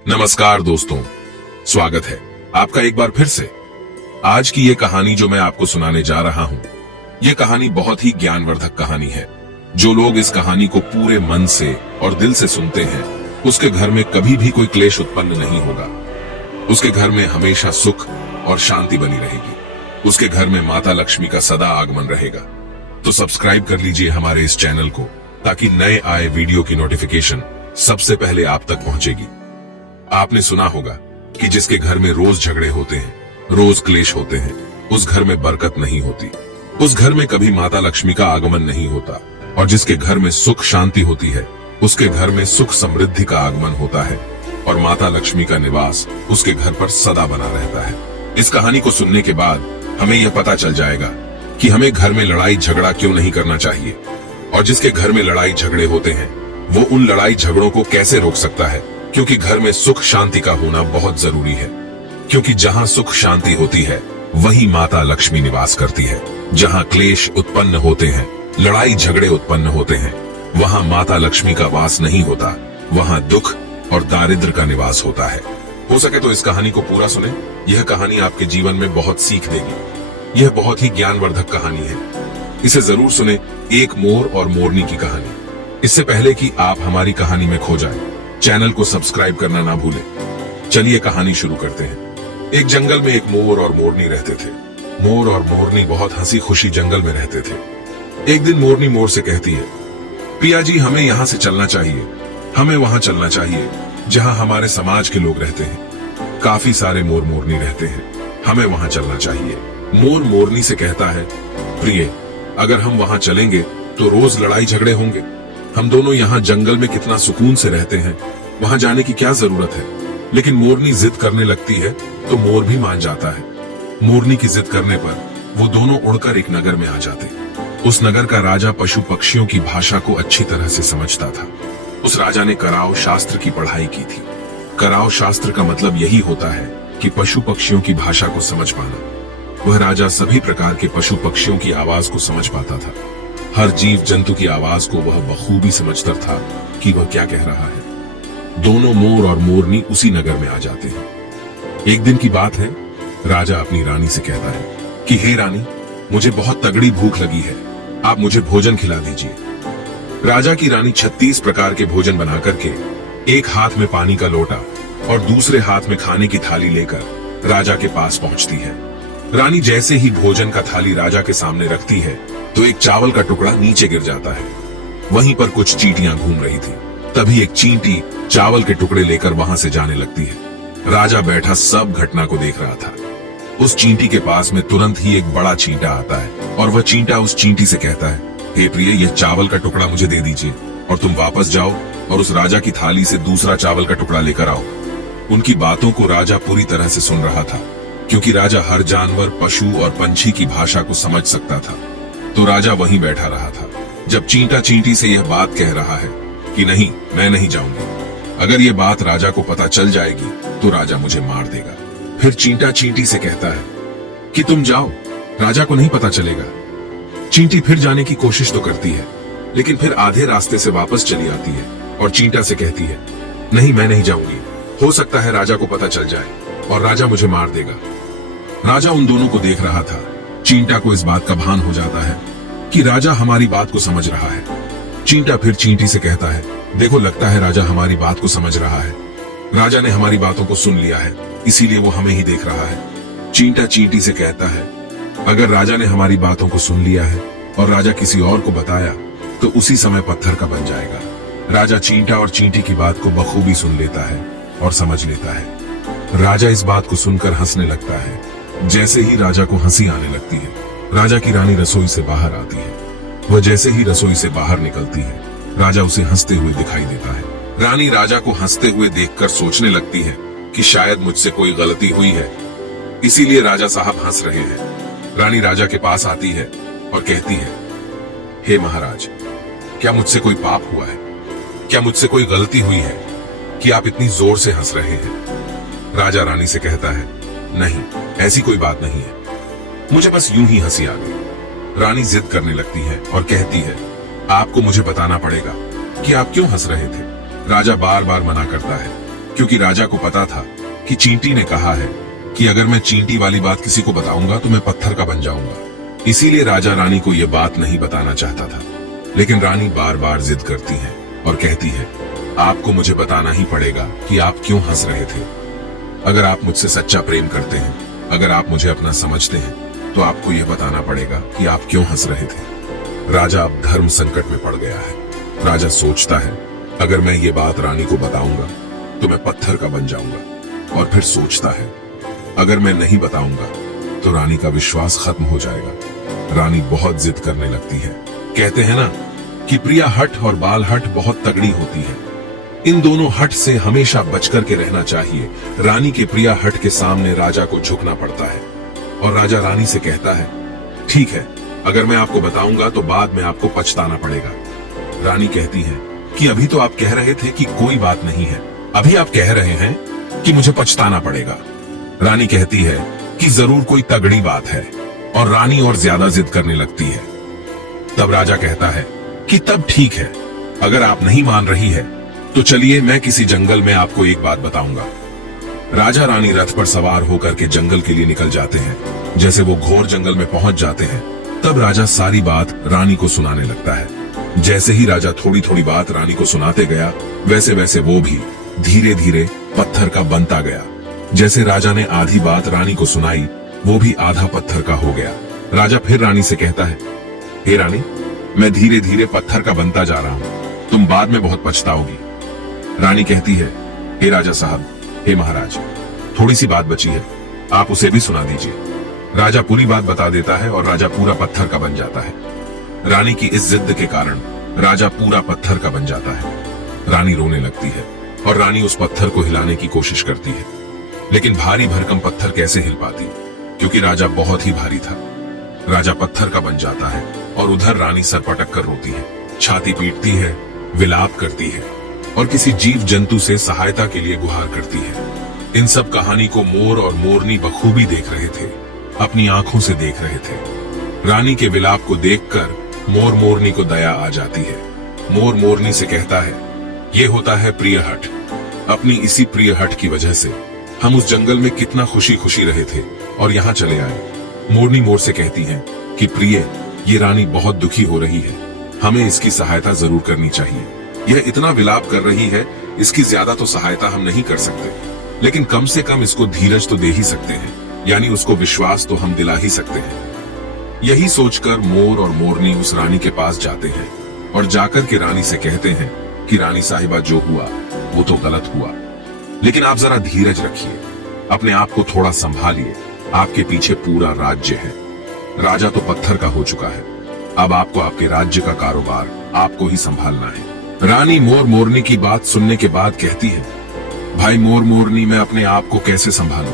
नमस्कार दोस्तों, स्वागत है आपका एक बार फिर से। आज की ये कहानी जो मैं आपको सुनाने जा रहा हूँ, ये कहानी बहुत ही ज्ञानवर्धक कहानी है। जो लोग इस कहानी को पूरे मन से और दिल से सुनते हैं, उसके घर में कभी भी कोई क्लेश उत्पन्न नहीं होगा। उसके घर में हमेशा सुख और शांति बनी रहेगी। उसके घर में माता लक्ष्मी का सदा आगमन रहेगा। तो सब्सक्राइब कर लीजिए हमारे इस चैनल को, ताकि नए आए वीडियो की नोटिफिकेशन सबसे पहले आप तक पहुंचेगी। आपने सुना होगा कि जिसके घर में रोज झगड़े होते हैं, रोज क्लेश होते हैं, उस घर में बरकत नहीं होती। उस घर में कभी माता लक्ष्मी का आगमन नहीं होता। और जिसके घर में सुख शांति होती है, उसके घर में सुख समृद्धि का आगमन होता है और माता लक्ष्मी का निवास उसके घर पर सदा बना रहता है। इस कहानी को सुनने के बाद हमें यह पता चल जाएगा कि हमें घर में लड़ाई झगड़ा क्यों नहीं करना चाहिए, और जिसके घर में लड़ाई झगड़े होते हैं वो उन लड़ाई झगड़ों को कैसे रोक सकता है। क्योंकि घर में सुख शांति का होना बहुत जरूरी है। क्योंकि जहां सुख शांति होती है, वहीं माता लक्ष्मी निवास करती है। जहां क्लेश उत्पन्न होते हैं, लड़ाई झगड़े उत्पन्न होते हैं, वहां माता लक्ष्मी का वास नहीं होता। वहां दुख और दारिद्र का निवास होता है। हो सके तो इस कहानी को पूरा सुने। यह कहानी आपके जीवन में बहुत सीख देगी। यह बहुत ही ज्ञानवर्धक कहानी है, इसे जरूर सुने। एक मोर और मोरनी की कहानी। इससे पहले कि आप हमारी कहानी में खो जाएं, चैनल को सब्सक्राइब करना ना भूलें। चलिए कहानी शुरू करते हैं। एक जंगल में एक मोर और मोरनी रहते थे। मोर और मोरनी बहुत हंसी खुशी जंगल में रहते थे। एक दिन मोरनी मोर से कहती है, पिया जी, हमें यहाँ से चलना चाहिए। हमें वहां चलना चाहिए जहाँ हमारे समाज के लोग रहते हैं। काफी सारे मोर मोरनी रहते हैं, हमें वहां चलना चाहिए। मोर मोरनी से कहता है, प्रिय, अगर हम वहां चलेंगे तो रोज लड़ाई झगड़े होंगे। हम दोनों यहाँ जंगल में कितना सुकून से रहते हैं, वहां जाने की क्या जरूरत है। लेकिन मोरनी जिद करने लगती है तो मोर भी मान जाता है। मोरनी की जिद करने पर वो दोनों उड़कर एक नगर में आ जाते। उस नगर का राजा पशु पक्षियों की भाषा को अच्छी तरह से समझता था। उस राजा ने कराव शास्त्र की पढ़ाई की थी। कराव शास्त्र का मतलब यही होता है कि पशु पक्षियों की भाषा को समझ पाना। वह राजा सभी प्रकार के पशु पक्षियों की आवाज को समझ पाता था। हर जीव जंतु की आवाज को वह बखूबी समझता था कि वह क्या कह रहा है। दोनों मोर और मोरनी उसी नगर में आ जाते हैं। एक दिन की बात है, राजा अपनी रानी से कहता है कि हे रानी, मुझे बहुत तगड़ी भूख लगी है, आप मुझे भोजन खिला दीजिए। राजा की रानी 36 प्रकार के भोजन बना करके एक हाथ में पानी का लोटा और दूसरे हाथ में खाने की थाली लेकर राजा के पास पहुंचती है। रानी जैसे ही भोजन का थाली राजा के सामने रखती है तो एक चावल का टुकड़ा नीचे गिर जाता है। वहीं पर कुछ चींटियां घूम रही थी। तभी एक चींटी चावल के टुकड़े लेकर वहां से जाने लगती है। राजा बैठा सब घटना को देख रहा था। उस चींटी के पास में तुरंत ही एक बड़ा चींटा आता है और वह चींटा उस चींटी से कहता है, हे प्रिय, यह चावल का टुकड़ा मुझे दे दीजिए और तुम वापस जाओ और उस राजा की थाली से दूसरा चावल का टुकड़ा लेकर आओ। उनकी बातों को राजा पूरी तरह से सुन रहा था, क्योंकि राजा हर जानवर, पशु और पंछी की भाषा को समझ सकता था। तो राजा वहीं बैठा रहा था। जब चींटा चींटी से यह बात कह रहा है कि नहीं, मैं नहीं जाऊंगी, अगर ये बात राजा को पता चल जाएगी तो राजा मुझे मार देगा। फिर चींटा चींटी से कहता है कि तुम जाओ, राजा को नहीं पता चलेगा। चींटी फिर जाने की कोशिश तो करती है, लेकिन फिर आधे रास्ते से वापस चली आती है और चींटा से कहती है, नहीं, मैं नहीं जाऊंगी, हो सकता है राजा को पता चल जाए और राजा मुझे मार देगा। राजा उन दोनों को देख रहा था। चींटा को इस बात का भान हो जाता है कि राजा हमारी बात को समझ रहा है। चींटा फिर चींटी से कहता है, देखो, लगता है राजा हमारी बात को समझ रहा है। राजा ने हमारी बातों को सुन लिया है, इसीलिए वो हमें ही देख रहा है। चींटा चींटी से कहता है, अगर राजा ने हमारी बातों को सुन लिया है और राजा किसी और को बताया तो उसी समय पत्थर का बन जाएगा। राजा चींटा और चींटी की बात को बखूबी सुन लेता है और समझ लेता है। राजा इस बात को सुनकर हंसने लगता है। जैसे ही राजा को हंसी आने लगती है, राजा की रानी रसोई से बाहर आती है। वह जैसे ही रसोई से बाहर निकलती है, राजा उसे हंसते हुए दिखाई देता है। रानी राजा को हंसते हुए देखकर सोचने लगती है कि शायद मुझसे कोई गलती हुई है, इसीलिए राजा साहब हंस रहे हैं। रानी राजा के पास आती है और कहती है, हे महाराज, क्या मुझसे कोई पाप हुआ है? क्या मुझसे कोई गलती हुई है कि आप इतनी जोर से हंस रहे हैं? राजा रानी से कहता है, नहीं, ऐसी कोई बात नहीं है, मुझे बस यूं ही हंसी आ गई। रानी जिद करने लगती है और कहती है, आपको मुझे बताना पड़ेगा कि आप क्यों हंस रहे थे। राजा बार बार मना करता है क्योंकि राजा को पता था कि चींटी ने कहा है कि अगर मैं चींटी वाली बात किसी को बताऊंगा तो मैं पत्थर का बन जाऊंगा। इसीलिए राजा रानी को यह बात नहीं बताना चाहता था। लेकिन रानी बार बार जिद करती है और कहती है, आपको मुझे बताना ही पड़ेगा कि आप क्यों हंस रहे थे। अगर आप मुझसे सच्चा प्रेम करते हैं, अगर आप मुझे अपना समझते हैं, तो आपको यह बताना पड़ेगा कि आप क्यों हंस रहे थे। राजा अब धर्म संकट में पड़ गया है। राजा सोचता है, अगर मैं ये बात रानी को बताऊंगा तो मैं पत्थर का बन जाऊंगा। और फिर सोचता है, अगर मैं नहीं बताऊंगा तो रानी का विश्वास खत्म हो जाएगा। रानी बहुत जिद करने लगती है। कहते हैं ना कि प्रिया हट और बाल हट बहुत तगड़ी होती है। इन दोनों हट से हमेशा बचकर के रहना चाहिए। रानी के प्रिया हट के सामने राजा को झुकना पड़ता है और राजा रानी से कहता है, ठीक है, अगर मैं आपको बताऊंगा तो बाद में आपको पछताना पड़ेगा। रानी कहती है कि अभी तो आप कह रहे थे कि कोई बात नहीं है, अभी आप कह रहे हैं कि मुझे पछताना पड़ेगा। रानी कहती है कि जरूर कोई तगड़ी बात है और रानी और ज्यादा जिद करने लगती है। तब राजा कहता है कि तब ठीक है, अगर आप नहीं मान रही है तो चलिए मैं किसी जंगल में आपको एक बात बताऊंगा। राजा रानी रथ पर सवार होकर के जंगल के लिए निकल जाते हैं। जैसे वो घोर जंगल में पहुंच जाते हैं, तब राजा सारी बात रानी को सुनाने लगता है। जैसे ही राजा थोड़ी थोड़ी बात रानी को सुनाते गया, वैसे वैसे वो भी धीरे धीरे पत्थर का बनता गया। जैसे राजा ने आधी बात रानी को सुनाई, वो भी आधा पत्थर का हो गया। राजा फिर रानी से कहता है, हे रानी, मैं धीरे धीरे पत्थर का बनता जा रहा हूं, तुम बाद में बहुत पछताओगी। रानी कहती है, हे राजा साहब, हे महाराज, थोड़ी सी बात बची है, आप उसे भी सुना दीजिए। राजा पूरी बात बता देता है और राजा पूरा पत्थर का बन जाता है। रानी की इस जिद के कारण राजा पूरा पत्थर का बन जाता है। रानी रोने लगती है और रानी उस पत्थर को हिलाने की कोशिश करती है, लेकिन भारी भरकम पत्थर कैसे हिल पाती, क्योंकि राजा बहुत ही भारी था। राजा पत्थर का बन जाता है और उधर रानी सर पटक कर रोती है, छाती पीटती है, विलाप करती है और किसी जीव जंतु से सहायता के लिए गुहार करती है। इन सब कहानी को मोर और मोरनी बखूबी देख रहे थे, अपनी आंखों से देख रहे थे। रानी के विलाप को देखकर मोर मोरनी को दया आ जाती है। मोर मोरनी से कहता है, ये होता है प्रिय हट। अपनी इसी प्रिय हट की वजह से हम उस जंगल में कितना खुशी खुशी रहे थे और यहाँ चले आए। मोरनी मोर से कहती है कि प्रिय, ये रानी बहुत दुखी हो रही है, हमें इसकी सहायता जरूर करनी चाहिए। यह इतना विलाप कर रही है, इसकी ज्यादा तो सहायता हम नहीं कर सकते, लेकिन कम से कम इसको धीरज तो दे ही सकते हैं, यानी उसको विश्वास तो हम दिला ही सकते हैं। यही सोचकर मोर और मोरनी उस रानी के पास जाते हैं और जाकर के रानी से कहते हैं कि रानी साहिबा, जो हुआ वो तो गलत हुआ, लेकिन आप जरा धीरज रखिए, अपने आप को थोड़ा संभालिए, आपके पीछे पूरा राज्य है। राजा तो पत्थर का हो चुका है, अब आपको आपके राज्य का कारोबार आपको ही संभालना है। रानी मोर मोरनी की बात सुनने के बाद कहती है, भाई मोर मोरनी, मैं अपने आप को कैसे संभालूं,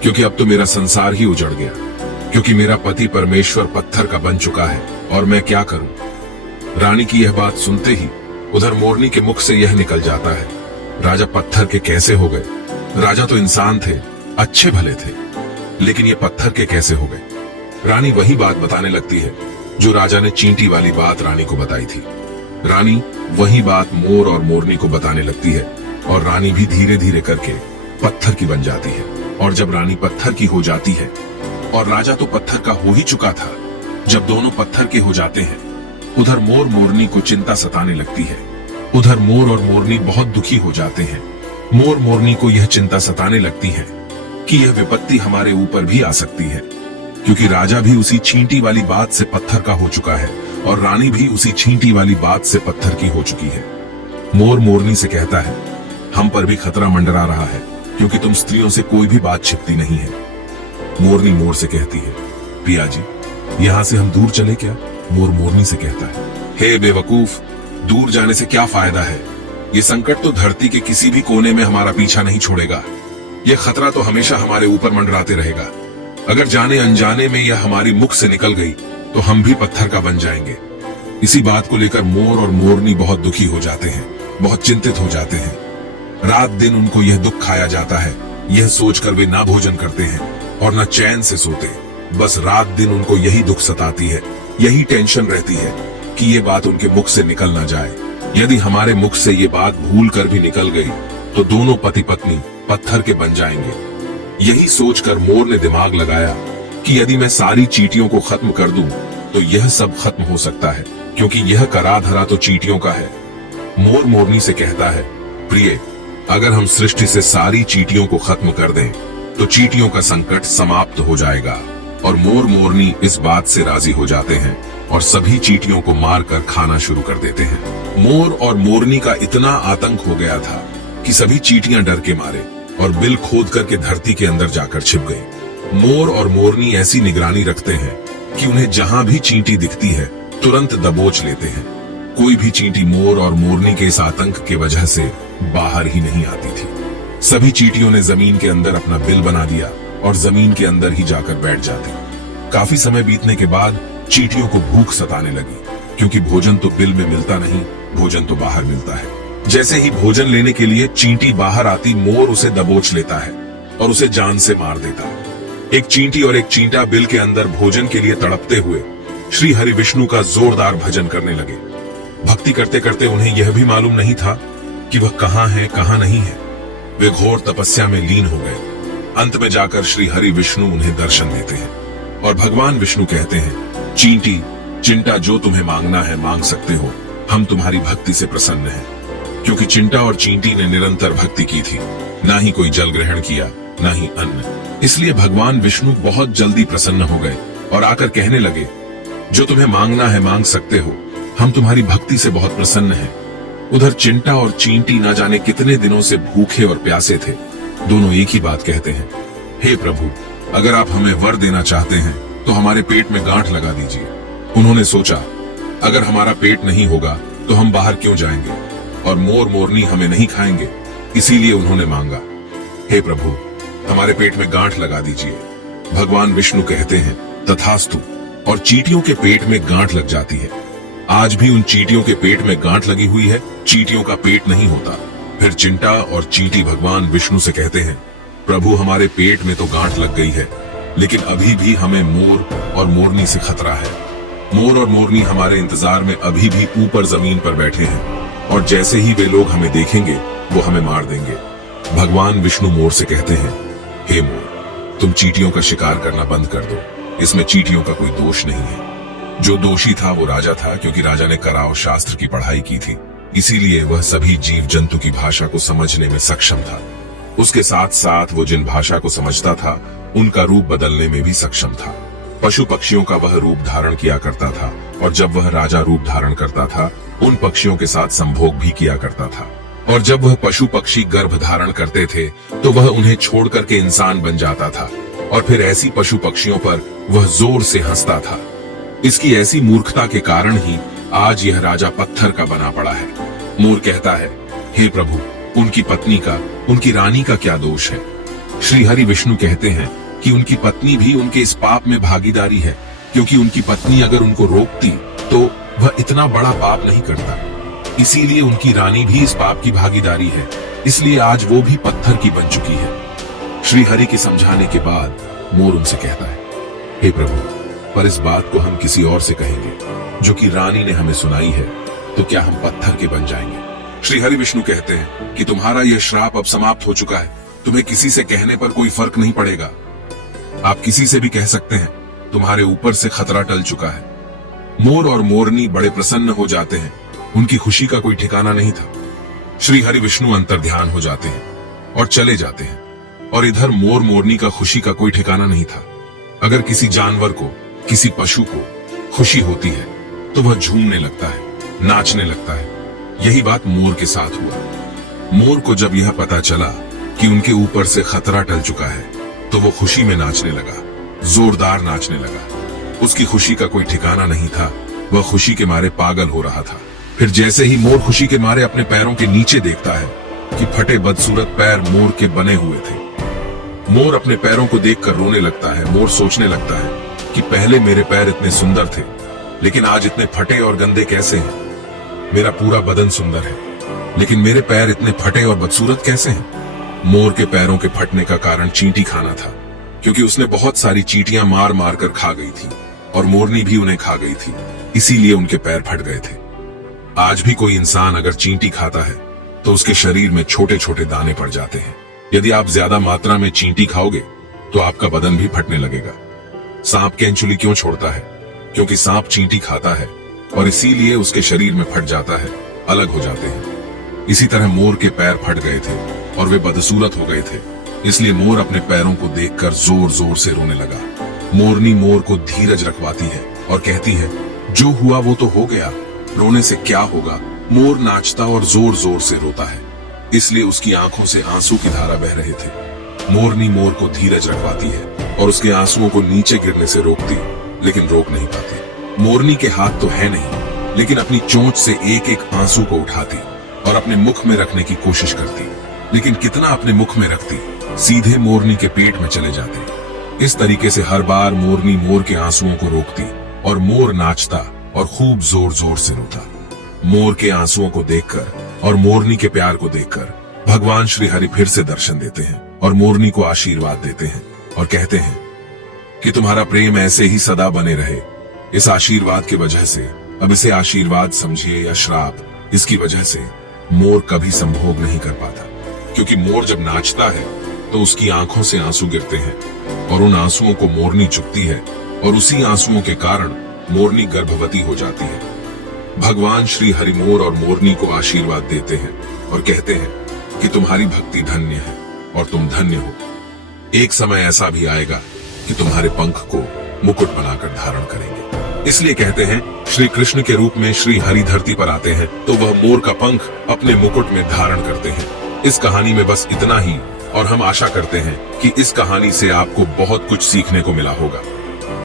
क्योंकि अब तो मेरा संसार ही उजड़ गया, क्योंकि मेरा पति परमेश्वर पत्थर का बन चुका है और मैं क्या करूं। रानी की यह बात सुनते ही उधर मोरनी के मुख से यह निकल जाता है, राजा पत्थर के कैसे हो गए। राजा तो इंसान थे, अच्छे भले थे, लेकिन ये पत्थर के कैसे हो गए। रानी वही बात बताने लगती है जो राजा ने चींटी वाली बात रानी को बताई थी। रानी वही बात मोर और मोरनी को बताने लगती है और रानी भी धीरे धीरे करके पत्थर की बन जाती है। और जब रानी पत्थर की हो जाती है और राजा तो पत्थर का हो ही चुका था, जब दोनों पत्थर के हो जाते हैं, उधर मोर मोरनी को चिंता सताने लगती है। उधर मोर और मोरनी बहुत दुखी हो जाते हैं। मोर मोरनी को यह चिंता सताने लगती है कि यह विपत्ति हमारे ऊपर भी आ सकती है, क्योंकि राजा भी उसी चींटी वाली बात से पत्थर का हो चुका है और रानी भी उसी चींटी वाली बात से पत्थर की हो चुकी है। मोर मोरनी से कहता है, हम पर भी खतरा मंडरा रहा है, क्योंकि तुम स्त्रियों से कोई भी बात छिपती नहीं है। मोरनी मोर से कहती है, पिया जी, यहाँ से हम दूर चले क्या। मोर मोरनी से कहता है, हे बेवकूफ, दूर जाने से क्या फायदा है, ये संकट तो धरती के किसी भी कोने में हमारा पीछा नहीं छोड़ेगा, ये खतरा तो हमेशा हमारे ऊपर मंडराते रहेगा। अगर जाने अनजाने में यह हमारी मुख से निकल गई तो हम भी पत्थर का बन जाएंगे। इसी बात को लेकर मोर और मोरनी बहुत दुखी हो जाते हैं, बहुत चिंतित हो जाते हैं। रात दिन उनको यह दुख खाया जाता है, यह सोचकर वे ना भोजन करते हैं और न चैन से सोते। बस रात दिन उनको यही दुख सताती है, यही टेंशन रहती है कि ये बात उनके मुख से निकल ना जाए। यदि हमारे मुख से ये बात भूल कर भी निकल गई तो दोनों पति पत्नी पत्थर के बन जाएंगे। यही सोचकर मोर ने दिमाग लगाया कि यदि मैं सारी चींटियों को खत्म कर दूं, तो यह सब खत्म हो सकता है, क्योंकि यह करा धरा तो चींटियों का है। मोर मोरनी से कहता है, प्रिय, अगर हम सृष्टि से सारी चींटियों को खत्म कर दें, तो चींटियों का संकट समाप्त हो जाएगा। और मोर मोरनी इस बात से राजी हो जाते हैं और सभी चींटियों को मारकर खाना शुरू कर देते हैं। मोर और मोरनी का इतना आतंक हो गया था कि सभी चींटियां डर के मारे और बिल खोद करके धरती के अंदर जाकर छिप गई। मोर और मोरनी ऐसी निगरानी रखते हैं कि उन्हें जहां भी चींटी दिखती है तुरंत दबोच लेते हैं। कोई भी चींटी मोर और मोरनी के इस आतंक की वजह से बाहर ही नहीं आती थी। सभी चींटियों ने जमीन के अंदर अपना बिल बना दिया और जमीन के अंदर ही जाकर बैठ जाती। काफी समय बीतने के बाद चींटियों को भूख सताने लगी, क्योंकि भोजन तो बिल में मिलता नहीं, भोजन तो बाहर मिलता है। जैसे ही भोजन लेने के लिए चींटी बाहर आती, मोर उसे दबोच लेता है और उसे जान से मार देता। एक चींटी और एक चींटा बिल के अंदर भोजन के लिए तड़पते हुए श्री हरि विष्णु का जोरदार भजन करने लगे। भक्ति करते करते उन्हें यह भी मालूम नहीं था कि वह कहां है कहां नहीं है। वे घोर तपस्या में लीन हो गए। अंत में जाकर श्री हरि विष्णु उन्हें दर्शन देते हैं और भगवान विष्णु कहते हैं, चींटी चिंटा, जो तुम्हें मांगना है मांग सकते हो, हम तुम्हारी भक्ति से प्रसन्न हैं। क्योंकि चिंटा और चींटी ने निरंतर भक्ति की थी, ना ही कोई जल ग्रहण किया, ना ही अन्न। इसलिए भगवान विष्णु बहुत जल्दी प्रसन्न हो गए और आकर कहने लगे, जो तुम्हें मांगना है मांग सकते हो, हम तुम्हारी भक्ति से बहुत प्रसन्न हैं। उधर चिंटा और चींटी ना जाने कितने दिनों से भूखे और प्यासे थे। दोनों एक ही बात कहते हैं, हे प्रभु, अगर आप हमें वर देना चाहते हैं तो हमारे पेट में गांठ लगा दीजिए। उन्होंने सोचा, अगर हमारा पेट नहीं होगा तो हम बाहर क्यों जाएंगे और मोर मोरनी हमें नहीं खाएंगे, इसीलिए उन्होंने मांगा, हे प्रभु, हमारे पेट में गांठ लगा दीजिए। भगवान विष्णु कहते हैं, तथास्तु, और चींटियों के पेट में गांठ लग जाती है। आज भी उन चींटियों के पेट में गांठ लगी हुई है, चींटियों का पेट नहीं होता। फिर चिंटा और चींटी भगवान विष्णु से कहते हैं, प्रभु, हमारे पेट में तो गांठ लग गई है, लेकिन अभी भी हमें मोर और मोरनी से खतरा है। मोर और मोरनी हमारे इंतजार में अभी भी ऊपर जमीन पर बैठे हैं और जैसे ही वे लोग हमें देखेंगे वो हमें मार देंगे। भगवान विष्णु मोर से कहते हैं, हे मोर, तुम चींटियों का शिकार करना बंद कर दो, इसमें चींटियों का कोई दोष नहीं है। जो दोषी था वो राजा था, क्योंकि राजा ने कराव शास्त्र की पढ़ाई की थी, इसीलिए वह सभी जीव जंतु की भाषा को समझने में सक्षम था। उसके साथ साथ वो जिन भाषा को समझता था उनका रूप बदलने में भी सक्षम था। पशु पक्षियों का वह रूप धारण किया करता था और जब वह राजा रूप धारण करता था उन पक्षियों के साथ संभोग भी किया करता था। और जब वह पशु पक्षी गर्भ धारण करते थे तो वह उन्हें छोड़ करके इंसान बन जाता था और फिर ऐसी पशु पक्षियों पर वह जोर से हंसता था। इसकी ऐसी मूर्खता के कारण ही आज यह राजा पत्थर का बना पड़ा है। मोर कहता है, हे प्रभु, उनकी पत्नी का, उनकी रानी का क्या दोष है? श्री हरि विष्णु कहते हैं कि उनकी पत्नी भी उनके इस पाप में भागीदारी है, क्योंकि उनकी पत्नी अगर उनको रोकती तो वह इतना बड़ा पाप नहीं करता। इसीलिए उनकी रानी भी इस पाप की भागीदारी है, इसलिए आज वो भी पत्थर की बन चुकी है। श्री हरि के समझाने के बाद मोर उनसे कहता है, हे प्रभु, पर इस बात को हम किसी और से कहेंगे, जो कि रानी ने हमें सुनाई है, तो क्या हम पत्थर के बन जाएंगे? श्री हरि विष्णु कहते हैं कि तुम्हारा यह श्राप अब समाप्त हो चुका है, तुम्हें किसी से कहने पर कोई फर्क नहीं पड़ेगा। आप किसी से भी कह सकते हैं, तुम्हारे ऊपर से खतरा टल चुका है। मोर और मोरनी बड़े प्रसन्न हो जाते हैं, उनकी खुशी का कोई ठिकाना नहीं था। श्री हरि विष्णु अंतर्ध्यान हो जाते हैं और चले जाते हैं, और इधर मोर मोरनी का खुशी का कोई ठिकाना नहीं था। अगर किसी जानवर को, किसी पशु को खुशी होती है तो वह झूमने लगता है, नाचने लगता है। यही बात मोर के साथ हुआ। मोर को जब यह पता चला कि उनके ऊपर से खतरा टल चुका है तो वो खुशी में नाचने लगा, जोरदार नाचने लगा। उसकी खुशी का कोई ठिकाना नहीं था, वह खुशी के मारे पागल हो रहा था। फिर जैसे ही मोर खुशी के मारे अपने पैरों के नीचे देखता है कि फटे बदसूरत पैर मोर के बने हुए थे। मोर अपने पैरों को देखकर रोने लगता है। मोर सोचने लगता है कि पहले मेरे पैर इतने सुंदर थे, लेकिन आज इतने फटे और गंदे कैसे हैं? मेरा पूरा बदन सुंदर है, लेकिन मेरे पैर इतने फटे और बदसूरत कैसे हैं? मोर के पैरों के फटने का कारण चींटी खाना था, क्योंकि उसने बहुत सारी चींटियां मार मार कर खा गई थी और मोरनी भी उन्हें खा गई थी, इसीलिए उनके पैर फट गए थे। आज भी कोई इंसान अगर चींटी खाता है तो उसके शरीर में छोटे छोटे दाने पड़ जाते हैं। यदि आप ज्यादा मात्रा में चींटी खाओगे तो आपका बदन भी फटने लगेगा। सांप केंचुली क्यों छोड़ता है? क्योंकि सांप चींटी खाता है और इसीलिए उसके शरीर में फट जाता है, अलग हो जाते हैं। इसी तरह मोर के पैर फट गए थे और वे बदसूरत हो गए थे, इसलिए मोर अपने पैरों को देखकर जोर जोर से रोने लगा। मोरनी मोर को धीरज रखवाती है और कहती है, जो हुआ वो तो हो गया, रोने से क्या होगा। मोर नाचता और जोर जोर से रोता है, इसलिए उसकी आंखों से आंसू की धारा बह रहे थे। मोरनी मोर को धीरज रखवाती है और उसके आंसुओं को नीचे गिरने से रोकती, लेकिन रोक नहीं पाती। मोरनी के हाथ तो है नहीं, लेकिन अपनी चोंच से एक एक आंसू को उठाती और अपने मुख में रखने की कोशिश करती, लेकिन कितना अपने मुख में रखती, सीधे मोरनी के पेट में चले जाते। इस तरीके से हर बार मोरनी मोर के आंसुओं को रोकती और मोर नाचता और खूब जोर जोर से रोता। मोर के आंसुओं को देखकर और मोरनी के प्यार को देखकर भगवान श्री हरि फिर से दर्शन देते हैं और मोरनी को आशीर्वाद देते हैं और कहते हैं कि तुम्हारा प्रेम ऐसे ही सदा बने रहे। इस आशीर्वाद की वजह से, अब इसे आशीर्वाद समझिए या श्राप, इसकी वजह से मोर कभी संभोग नहीं कर पाता, क्योंकि मोर जब नाचता है तो उसकी आंखों से आंसू गिरते हैं और उन आंसुओं को मोरनी चुकती है और उसी आंसुओं के कारण मोरनी गर्भवती हो जाती है। भगवान श्री हरि मोर और मोरनी को आशीर्वाद देते हैं और कहते हैं कि तुम्हारी भक्ति धन्य है और तुम धन्य हो। एक समय ऐसा भी आएगा कि तुम्हारे पंख को मुकुट बनाकर धारण करेंगे। इसलिए कहते हैं, श्री कृष्ण के रूप में श्री हरि धरती पर आते हैं तो वह मोर का पंख अपने मुकुट में धारण करते हैं। इस कहानी में बस इतना ही और हम आशा करते हैं कि इस कहानी से आपको बहुत कुछ सीखने को मिला होगा।